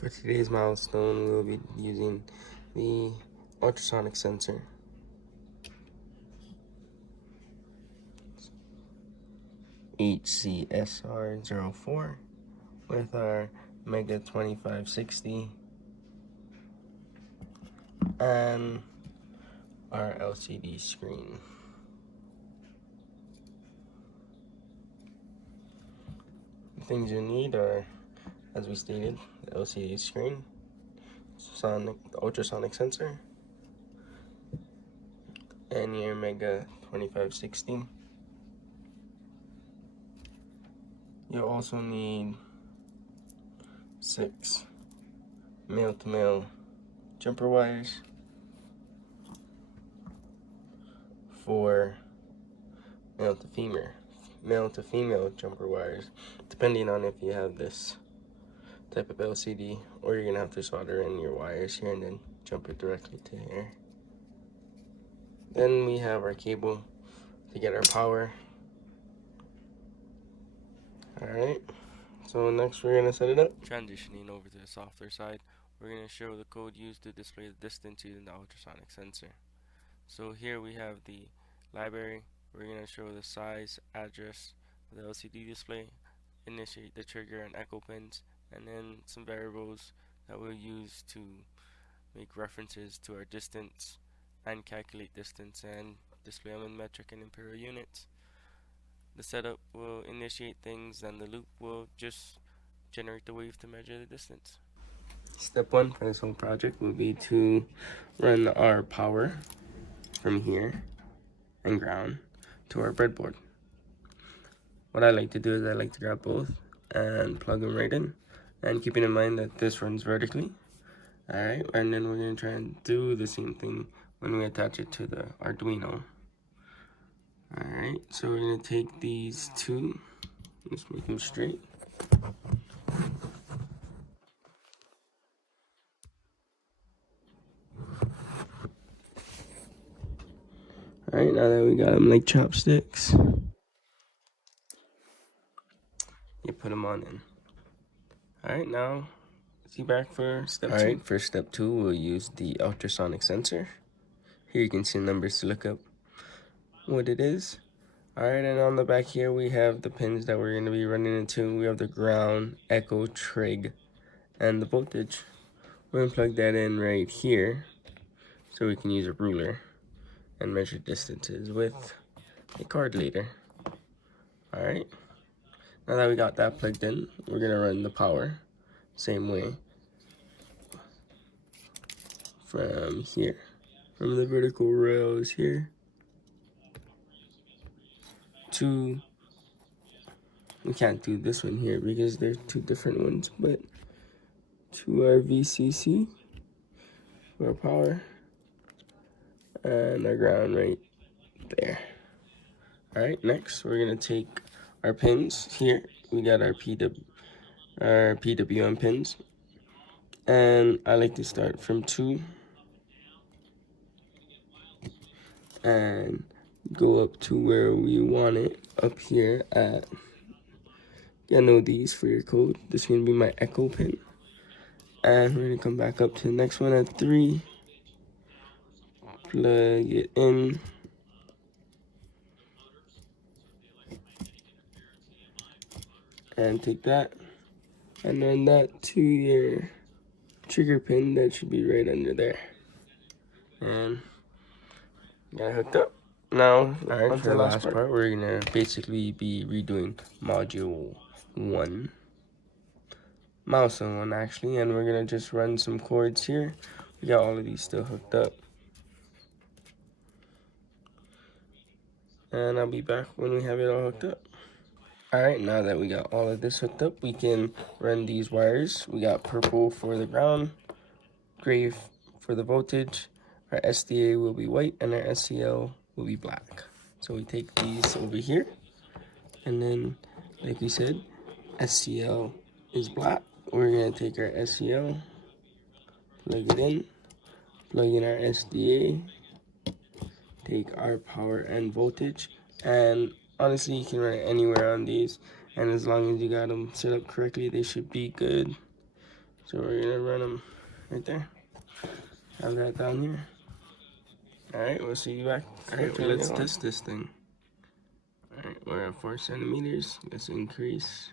For today's milestone, we'll be using the ultrasonic sensor. HCSR04 with our Mega 2560 and our LCD screen. The things you need are, as we stated, the LCD screen, the ultrasonic sensor, and your Mega 2560. You'll also need 6 male-to-male jumper wires, 4 male-to-female jumper wires, depending on if you have this type of LCD, or you're gonna have to solder in your wires here and then jump it directly to here. Then we have our cable to get our power. Alright, so next we're gonna set it up. Transitioning over to the software side, we're gonna show the code used to display the distance using the ultrasonic sensor. So here we have the library. We're gonna show the size, address of the LCD display, initiate the trigger and echo pins, and then some variables that we'll use to make references to our distance and calculate distance and display them in metric and imperial units. The setup will initiate things, and the loop will just generate the wave to measure the distance. Step 1 for this whole project will be to run our power from here and ground to our breadboard. What I like to do is I like to grab both and plug them right in, and keeping in mind that this runs vertically. Alright, and then we're going to try and do the same thing when we attach it to the Arduino. Alright, so we're going to take these two, just make them straight. Alright, now that we got them like chopsticks, you put them on in. Alright, now see back for step 2. Alright, for step 2, we'll use the ultrasonic sensor. Here you can see numbers to look up what it is. Alright, and on the back here we have the pins that we're going to be running into. We have the ground, echo, trig, and the voltage. We're going to plug that in right here so we can use a ruler and measure distances with a card later. Alright, now that we got that plugged in, we're going to run the power same way from here, from the vertical rails here to, we can't do this one here because they're two different ones, but to our VCC for our power and our ground right there. Alright, next we're gonna take our pins here. We got our PWM pins, and I like to start from 2 and go up to where we want it up here at, you know, these for your code. This is gonna be my echo pin, and we're gonna come back up to the next one at 3, plug it in, and take that and run that to your trigger pin that should be right under there, and got it hooked up. Now, alright, for the last part, we're gonna basically be redoing module 1, milestone 1 actually, and we're gonna just run some cords here. We got all of these still hooked up, and I'll be back when we have it all hooked up. Alright, now that we got all of this hooked up, we can run these wires. We got purple for the ground, gray for the voltage, our SDA will be white, and our SCL will be black. So we take these over here, and then, like we said, SCL is black. We're going to take our SCL, plug it in, plug in our SDA, take our power and voltage, and honestly, you can run it anywhere on these, and as long as you got them set up correctly, they should be good. So we're gonna run them right there. Have that down here. Alright, we'll see you back. Alright, let's test this thing. Alright, we're at 4 centimeters. Let's increase